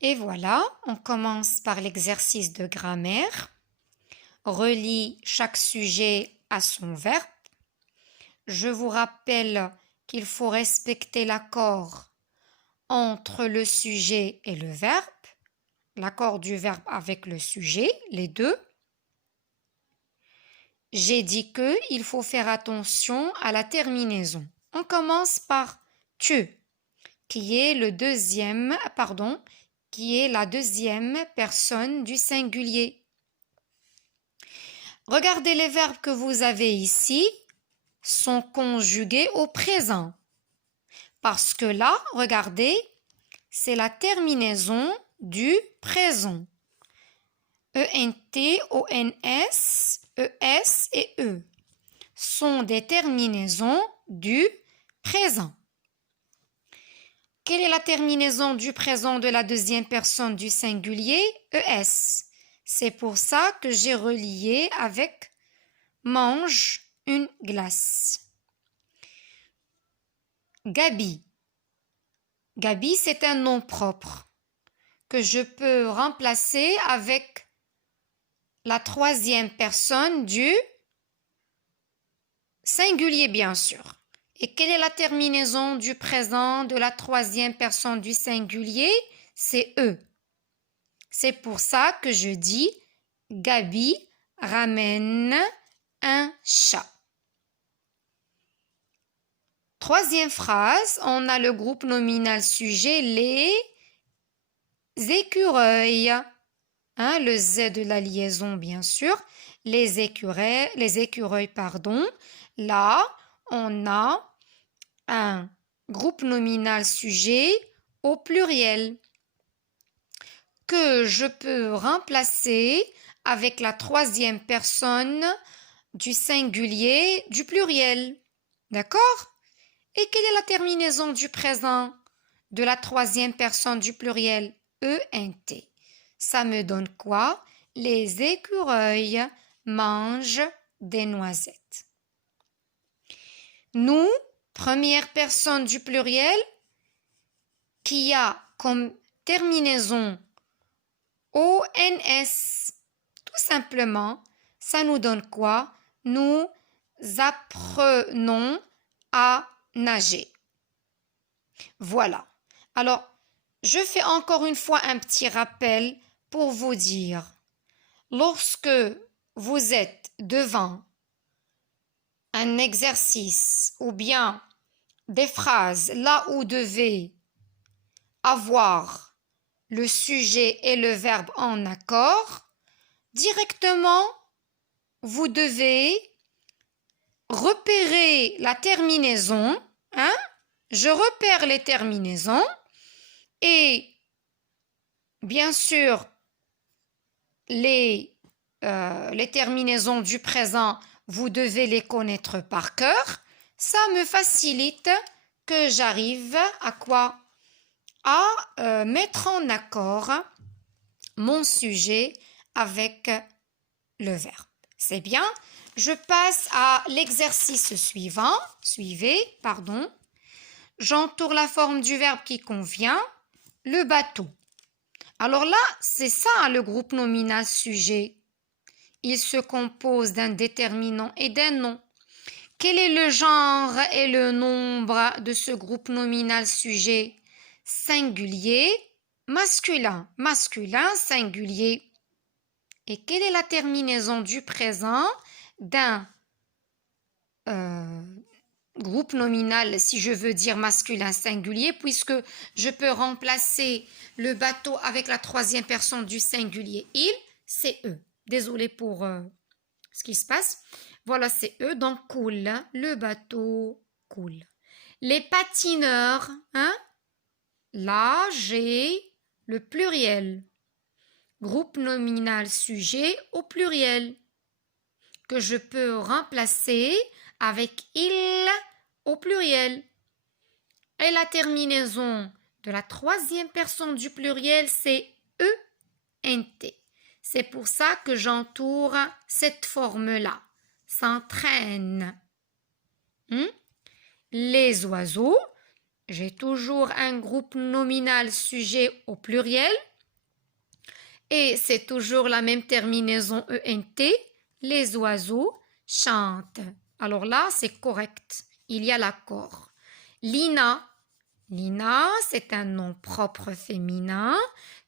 Et voilà, on commence par l'exercice de grammaire. Relie chaque sujet à son verbe. Je vous rappelle qu'il faut respecter l'accord entre le sujet et le verbe, l'accord du verbe avec le sujet, les deux. J'ai dit qu'il faut faire attention à la terminaison. On commence par tu, qui est la deuxième personne du singulier. Regardez les verbes que vous avez ici sont conjugués au présent. Parce que là, regardez, c'est la terminaison du présent. ENT, ONS, ES et E sont des terminaisons du présent. Quelle est la terminaison du présent de la deuxième personne du singulier? ES. C'est pour ça que j'ai relié avec mange une glace. Gabi. Gabi, c'est un nom propre que je peux remplacer avec la troisième personne du singulier, bien sûr. Et quelle est la terminaison du présent de la troisième personne du singulier? C'est E. C'est pour ça que je dis Gabi ramène un chat. Troisième phrase, on a le groupe nominal sujet, les écureuils. Le Z de la liaison, bien sûr. Les écureuils, pardon. Là, on a un groupe nominal sujet au pluriel que je peux remplacer avec la troisième personne du singulier du pluriel. D'accord? Et quelle est la terminaison du présent de la troisième personne du pluriel? ENT. Ça me donne quoi? Les écureuils mangent des noisettes. Nous, première personne du pluriel, qui a comme terminaison ONS. Tout simplement, ça nous donne quoi? Nous apprenons à nager. Voilà. Alors, je fais encore une fois un petit rappel pour vous dire, lorsque vous êtes devant un exercice ou bien des phrases là où vous devez avoir le sujet et le verbe en accord, directement, vous devez repérer la terminaison. Je repère les terminaisons et bien sûr, les terminaisons du présent, vous devez les connaître par cœur. Ça me facilite que j'arrive à quoi? À mettre en accord mon sujet avec le verbe. C'est bien. Je passe à l'exercice suivant. J'entoure la forme du verbe qui convient. Le bateau. Alors là, c'est ça le groupe nominal sujet. Il se compose d'un déterminant et d'un nom. Quel est le genre et le nombre de ce groupe nominal sujet? Singulier, masculin, singulier. Et quelle est la terminaison du présent d'un groupe nominal, si je veux dire masculin singulier, puisque je peux remplacer le bateau avec la troisième personne du singulier. Il, c'est eux. Désolée pour ce qui se passe. Voilà, c'est eux. Donc, coule. Le bateau coule. Les patineurs, là, j'ai le pluriel. Groupe nominal sujet au pluriel que je peux remplacer avec il au pluriel. Et la terminaison de la troisième personne du pluriel, c'est ENT. C'est pour ça que j'entoure cette forme-là. S'entraîne. Les oiseaux, j'ai toujours un groupe nominal sujet au pluriel Et c'est toujours la même terminaison ENT. Les oiseaux chantent. Alors là, c'est correct. Il y a l'accord. Lina. Lina, c'est un nom propre féminin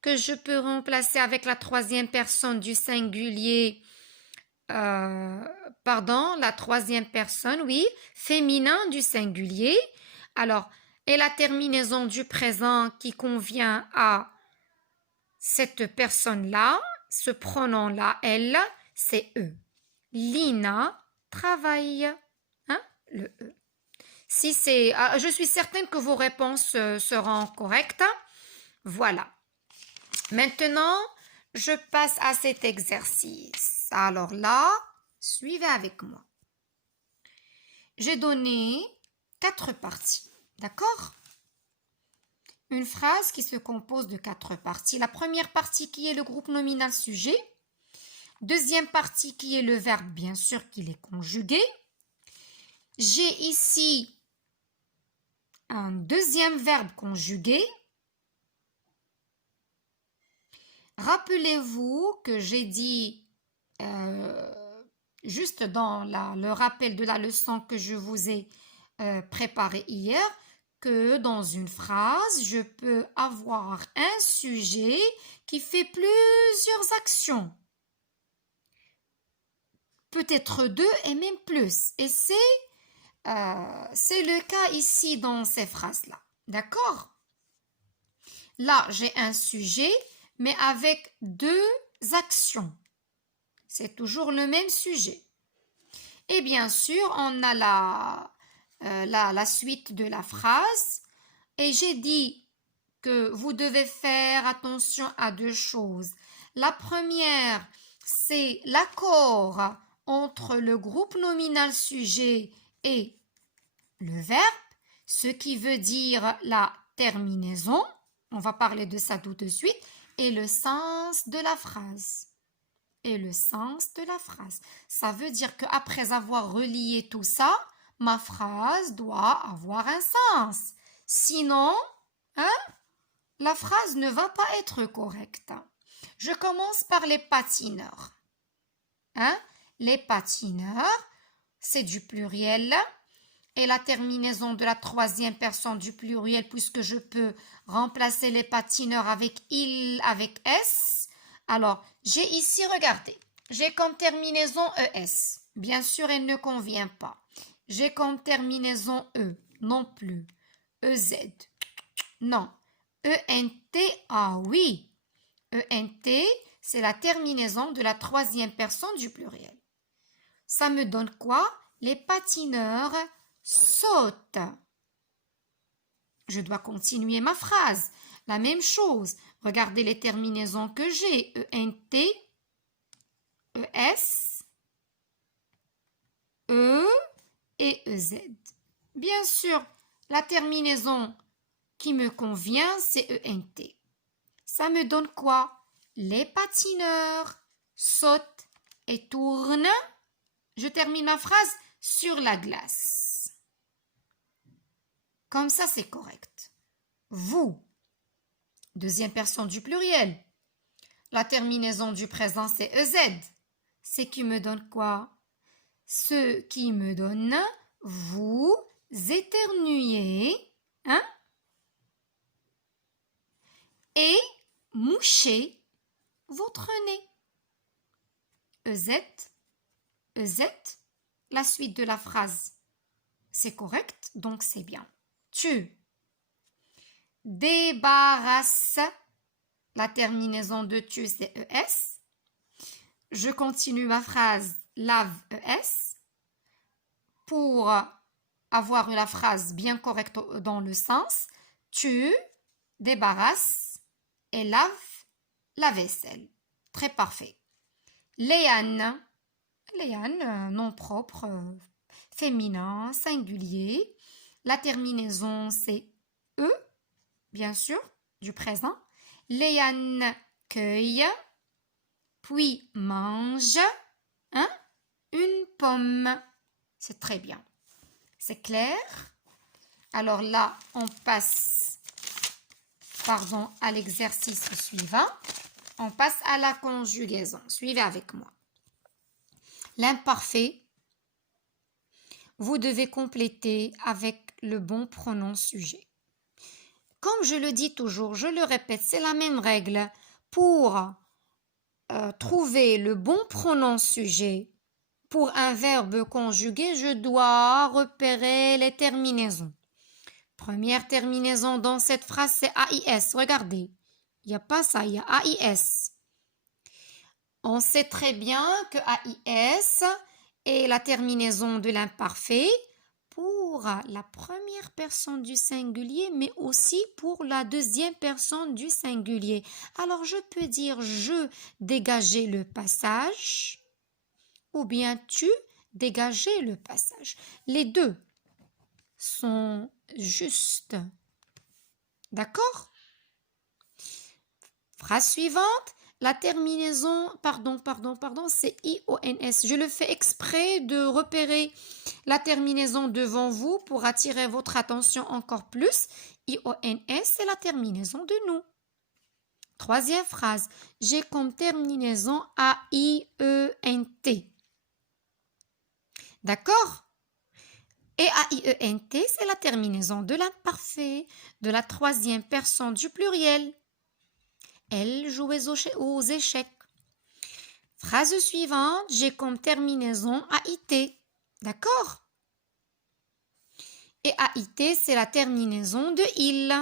que je peux remplacer avec la troisième personne du singulier. La troisième personne, oui, féminin du singulier. Alors, et la terminaison du présent qui convient à cette personne-là, ce pronom-là, elle, c'est eux. Lina travaille. Hein, le E. Si c'est, je suis certaine que vos réponses seront correctes. Voilà. Maintenant, je passe à cet exercice. Alors là, suivez avec moi. J'ai donné 4 parties. D'accord? Une phrase qui se compose de 4 parties. La première partie qui est le groupe nominal sujet. Deuxième partie qui est le verbe, bien sûr qu'il est conjugué. J'ai ici un deuxième verbe conjugué. Rappelez-vous que j'ai dit, juste dans le rappel de la leçon que je vous ai préparée hier, que dans une phrase, je peux avoir un sujet qui fait plusieurs actions. Peut-être 2 et même plus. Et c'est le cas ici dans ces phrases-là. D'accord? Là, j'ai un sujet, mais avec 2 actions. C'est toujours le même sujet. Et bien sûr, on a la suite de la phrase. Et j'ai dit que vous devez faire attention à 2 choses. La première, c'est l'accord entre le groupe nominal sujet et le verbe, ce qui veut dire la terminaison. On va parler de ça tout de suite. Et le sens de la phrase. Et le sens de la phrase. Ça veut dire qu'après avoir relié tout ça, ma phrase doit avoir un sens. Sinon, la phrase ne va pas être correcte. Je commence par les patineurs. Les patineurs, c'est du pluriel. Et la terminaison de la troisième personne du pluriel, puisque je peux remplacer les patineurs avec il, avec s. Alors, j'ai ici, regardez, j'ai comme terminaison es. Bien sûr, elle ne convient pas. J'ai comme terminaison e, non plus. Ez, non. ent, ah oui. Ent, c'est la terminaison de la troisième personne du pluriel. Ça me donne quoi? Les patineurs sautent. Je dois continuer ma phrase. La même chose. Regardez les terminaisons que j'ai. ENT, ES, E et EZ. Bien sûr, la terminaison qui me convient, c'est ENT. Ça me donne quoi? Les patineurs sautent et tournent. Je termine ma phrase sur la glace. Comme ça, c'est correct. Vous, deuxième personne du pluriel. La terminaison du présent, c'est EZ. C'est qui me donne quoi? Ce qui me donne vous éternuez, et mouchez votre nez. EZ, EZ, la suite de la phrase, c'est correct, donc c'est bien. Tu débarrasses, la terminaison de tu, c'est ES. Je continue ma phrase, lave ES, pour avoir la phrase bien correcte dans le sens. Tu débarrasses et laves la vaisselle. Très parfait. Léane, Léane, nom propre, féminin, singulier. La terminaison, c'est E, bien sûr, du présent. Léane cueille, puis mange une pomme. C'est très bien. C'est clair? Alors là, on passe à l'exercice suivant. On passe à la conjugaison. Suivez avec moi. L'imparfait, vous devez compléter avec le bon pronom sujet. Comme je le dis toujours, je le répète, c'est la même règle. Pour trouver le bon pronom sujet pour un verbe conjugué, je dois repérer les terminaisons. Première terminaison dans cette phrase, c'est AIS. Regardez, il n'y a pas ça, il y a AIS. On sait très bien que AIS est la terminaison de l'imparfait pour la première personne du singulier, mais aussi pour la deuxième personne du singulier. Alors, je peux dire je dégager le passage ou bien tu dégager le passage. Les deux sont justes. D'accord? Phrase suivante. La terminaison, c'est IONS. Je le fais exprès de repérer la terminaison devant vous pour attirer votre attention encore plus. IONS, c'est la terminaison de nous. Troisième phrase. J'ai comme terminaison AIENT. D'accord? Et AIENT, c'est la terminaison de l'imparfait, de la troisième personne du pluriel. Elle jouait aux échecs. Phrase suivante, j'ai comme terminaison AIT. D'accord? Et AIT, c'est la terminaison de il.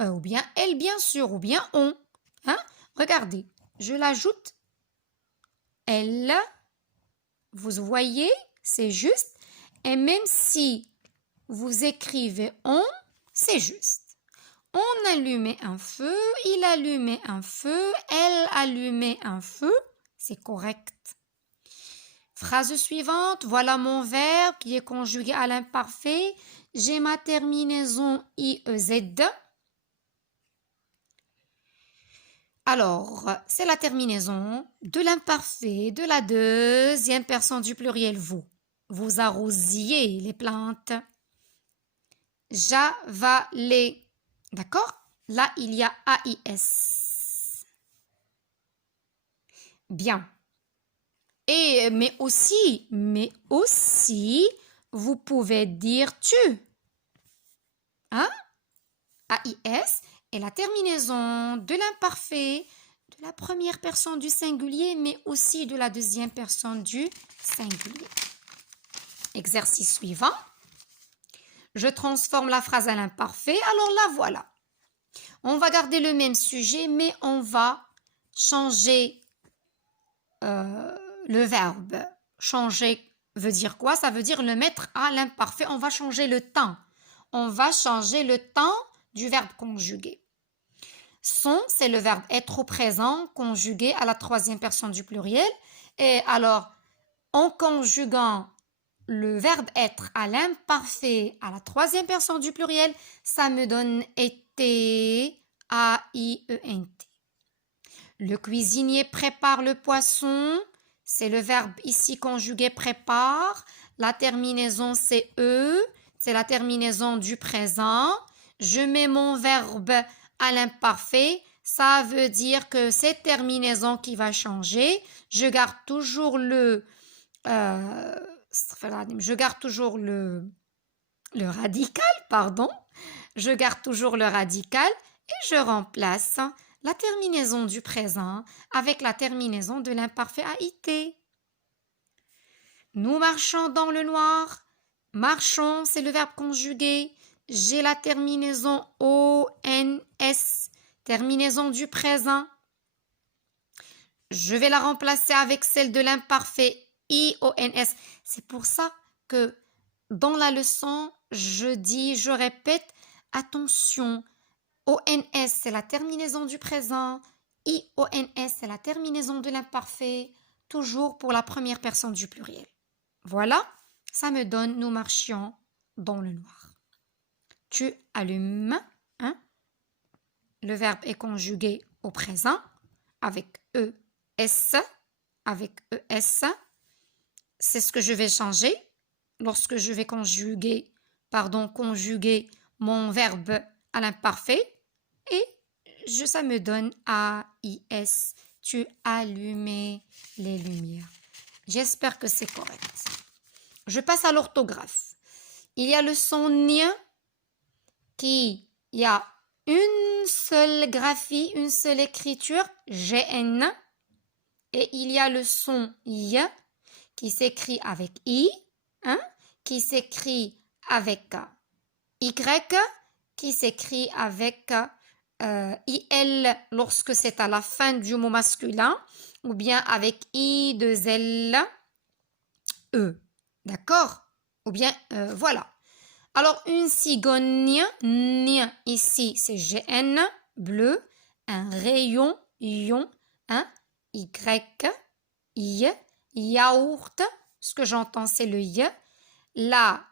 Ou bien elle, bien sûr, ou bien on. Hein? Regardez, je l'ajoute. Elle, vous voyez, c'est juste. Et même si vous écrivez on, c'est juste. On allumait un feu, il allumait un feu, elle allumait un feu. C'est correct. Phrase suivante. Voilà mon verbe qui est conjugué à l'imparfait. J'ai ma terminaison IEZ. Alors, c'est la terminaison de l'imparfait de la deuxième personne du pluriel vous. Vous arrosiez les plantes. J'avalais. D'accord? Là, il y a AIS. Bien. Mais aussi, vous pouvez dire tu. Hein? AIS est la terminaison de l'imparfait de la première personne du singulier, mais aussi de la deuxième personne du singulier. Exercice suivant. Je transforme la phrase à l'imparfait. Alors la voilà. On va garder le même sujet, mais on va changer le verbe. Changer veut dire quoi? Ça veut dire le mettre à l'imparfait. On va changer le temps. On va changer le temps du verbe conjugué. Sont, c'est le verbe être au présent conjugué à la troisième personne du pluriel. Et alors, en conjuguant le verbe être à l'imparfait à la troisième personne du pluriel, ça me donne été, AIENT. Le cuisinier prépare le poisson, c'est le verbe ici conjugué prépare. La terminaison c'est c'est la terminaison du présent. Je mets mon verbe à l'imparfait, ça veut dire que c'est terminaison qui va changer. Je garde toujours le radical, pardon. Je garde toujours le radical et je remplace la terminaison du présent avec la terminaison de l'imparfait AIT. Nous marchons dans le noir. Marchons, c'est le verbe conjugué. J'ai la terminaison ONS, terminaison du présent. Je vais la remplacer avec celle de l'imparfait IONS. C'est pour ça que dans la leçon, je répète, attention, ONS, c'est la terminaison du présent, IONS, c'est la terminaison de l'imparfait, toujours pour la première personne du pluriel. Voilà, ça me donne, nous marchions dans le noir. Tu allumes, hein? Le verbe est conjugué au présent avec ES, c'est ce que je vais changer lorsque je vais conjuguer mon verbe à l'imparfait et ça me donne AIS tu allumais les lumières. J'espère que c'est correct. Je passe à l'orthographe. Il y a le son N qui, il y a une seule graphie, une seule écriture, GN. Et il y a le son Y qui s'écrit avec I, hein, qui s'écrit avec Y, qui s'écrit avec IL lorsque c'est à la fin du mot masculin, ou bien avec I, 2 L, E. D'accord? Ou bien, voilà. Alors, une cigogne, N, ici, c'est GN, bleu, un rayon, ion, un Y, I, yaourt, ce que j'entends, c'est le Y. La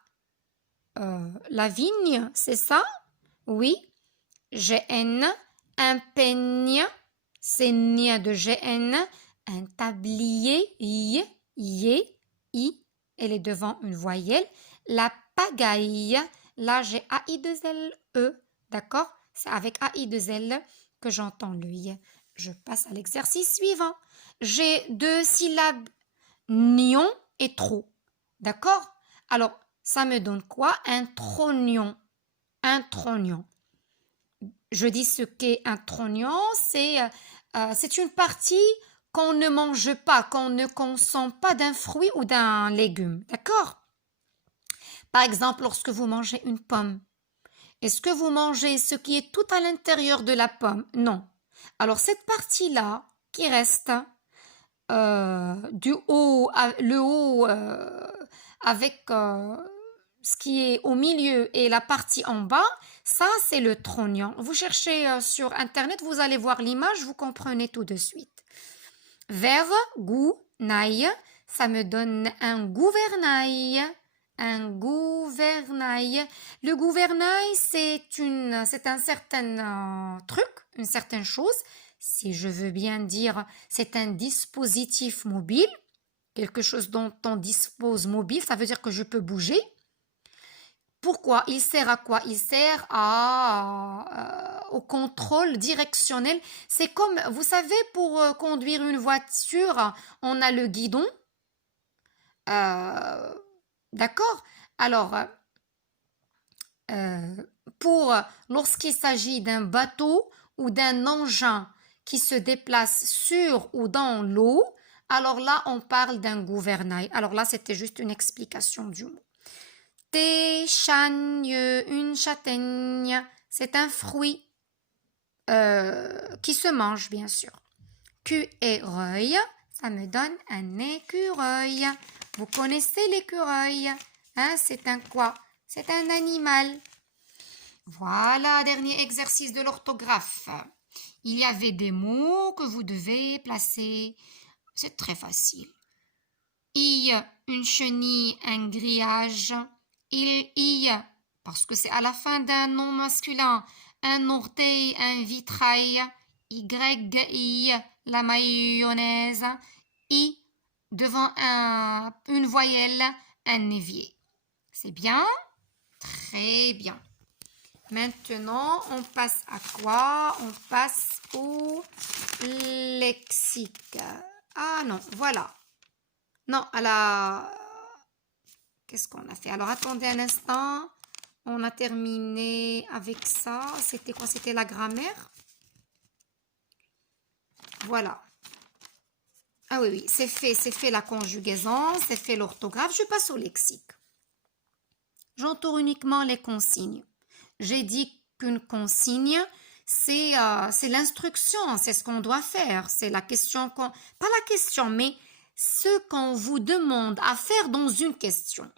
vigne, c'est ça? Oui. GN, un peigne, c'est N de GN, un tablier, I, I, elle est devant une voyelle. La pagaille, là j'ai AI2LE, d'accord? C'est avec AI2L que j'entends le I. Je passe à l'exercice suivant. J'ai 2 syllabes, nion et trop, d'accord? Alors, ça me donne quoi? Un trognon, un trognon. Je dis ce qu'est un trognon, c'est une partie qu'on ne mange pas, qu'on ne consomme pas d'un fruit ou d'un légume, d'accord? Par exemple, lorsque vous mangez une pomme, est-ce que vous mangez ce qui est tout à l'intérieur de la pomme? Non. Alors cette partie-là qui reste du haut, le haut avec ce qui est au milieu et la partie en bas, ça c'est le trognon. Vous cherchez sur internet, vous allez voir l'image, vous comprenez tout de suite. Vers, goût, naille, ça me donne un gouvernail. Un gouvernail. Le gouvernail, c'est un certain truc, une certaine chose. Si je veux bien dire, c'est un dispositif mobile. Quelque chose dont on dispose mobile, ça veut dire que je peux bouger. Pourquoi? Il sert à quoi? Il sert au contrôle directionnel. C'est comme, vous savez, pour conduire une voiture, on a le guidon. D'accord? Alors, lorsqu'il s'agit d'un bateau ou d'un engin qui se déplace sur ou dans l'eau, alors là, on parle d'un gouvernail. Alors là, c'était juste une explication du mot. Thé, chagne, une châtaigne, c'est un fruit qui se mange, bien sûr. Écureuil, ça me donne un écureuil. Vous connaissez l'écureuil, hein? C'est un quoi? C'est un animal. Voilà, dernier exercice de l'orthographe. Il y avait des mots que vous devez placer. C'est très facile. Une chenille, un grillage. Parce que c'est à la fin d'un nom masculin. Un orteil, un vitrail. La mayonnaise. Devant une voyelle, un évier. C'est bien? Très bien. Maintenant, on passe à quoi? On passe au lexique. Ah non, voilà. Non, qu'est-ce qu'on a fait? Alors, attendez un instant. On a terminé avec ça. C'était quoi? C'était la grammaire. Voilà. Ah oui, c'est fait la conjugaison, c'est fait l'orthographe. Je passe au lexique. J'entoure uniquement les consignes. J'ai dit qu'une consigne, c'est l'instruction, c'est ce qu'on doit faire. C'est la question pas la question, mais ce qu'on vous demande à faire dans une question.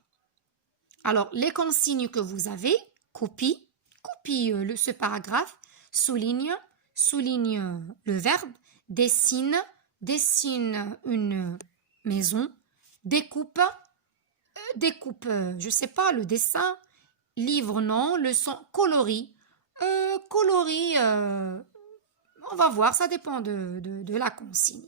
Alors, les consignes que vous avez, copie ce paragraphe, souligne le verbe, dessine une maison, découpe, je sais pas, le dessin, livre, non, leçon, coloris, on va voir, ça dépend de la consigne.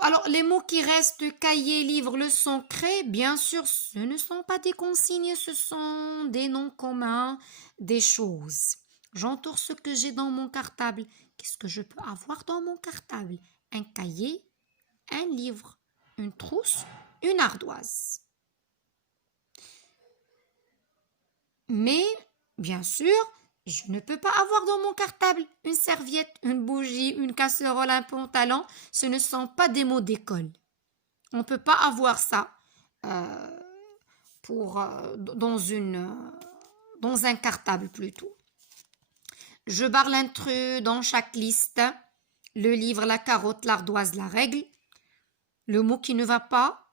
Alors, les mots qui restent, cahier, livre, leçon, craie, bien sûr, ce ne sont pas des consignes, ce sont des noms communs, des choses. J'entoure ce que j'ai dans mon cartable. Qu'est-ce que je peux avoir dans mon cartable? Un cahier, un livre, une trousse, une ardoise. Mais, bien sûr, je ne peux pas avoir dans mon cartable une serviette, une bougie, une casserole, un pantalon. Ce ne sont pas des mots d'école. On ne peut pas avoir ça dans un cartable plutôt. Je barre l'intrus dans chaque liste. Le livre, la carotte, l'ardoise, la règle. Le mot qui ne va pas,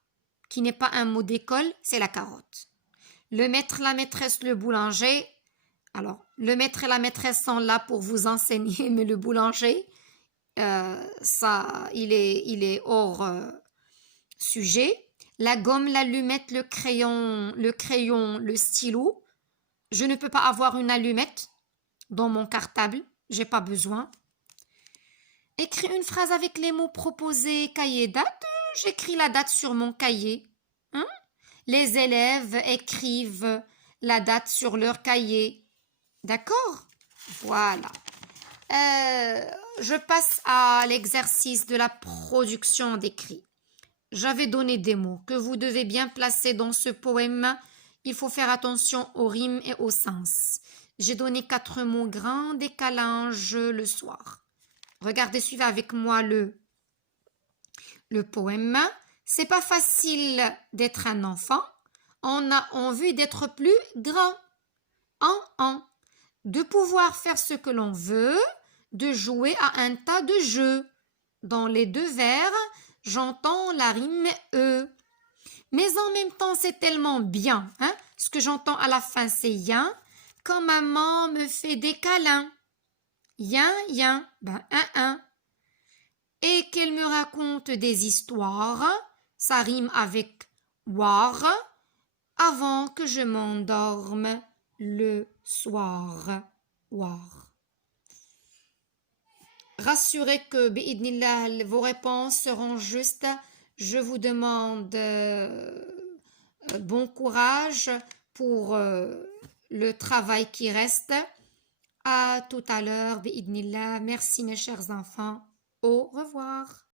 qui n'est pas un mot d'école, c'est la carotte. Le maître, la maîtresse, le boulanger. Alors, le maître et la maîtresse sont là pour vous enseigner, mais le boulanger, il est hors sujet. La gomme, l'allumette, le crayon, le stylo. Je ne peux pas avoir une allumette dans mon cartable, j'ai pas besoin. Écris une phrase avec les mots proposés, cahier, date. J'écris la date sur mon cahier. Hein? Les élèves écrivent la date sur leur cahier. D'accord? Voilà. Je passe à l'exercice de la production d'écrit. J'avais donné des mots que vous devez bien placer dans ce poème. Il faut faire attention aux rimes et au sens. J'ai donné 4 mots grands, des câlins le soir. Regardez, suivez avec moi le poème. C'est pas facile d'être un enfant. On a envie d'être plus grand. De pouvoir faire ce que l'on veut, de jouer à un tas de jeux. Dans les 2 vers, j'entends la rime E. Mais en même temps, c'est tellement bien. Hein? Ce que j'entends à la fin, c'est yin. Quand maman me fait des câlins. Yin, yin, ben un. Et qu'elle me raconte des histoires. Ça rime avec war. Avant que je m'endorme le soir. War. Rassurez que, bi'idnillah, vos réponses seront justes. Je vous demande bon courage pour le travail qui reste. À tout à l'heure, bi'idnillah. Merci mes chers enfants. Au revoir.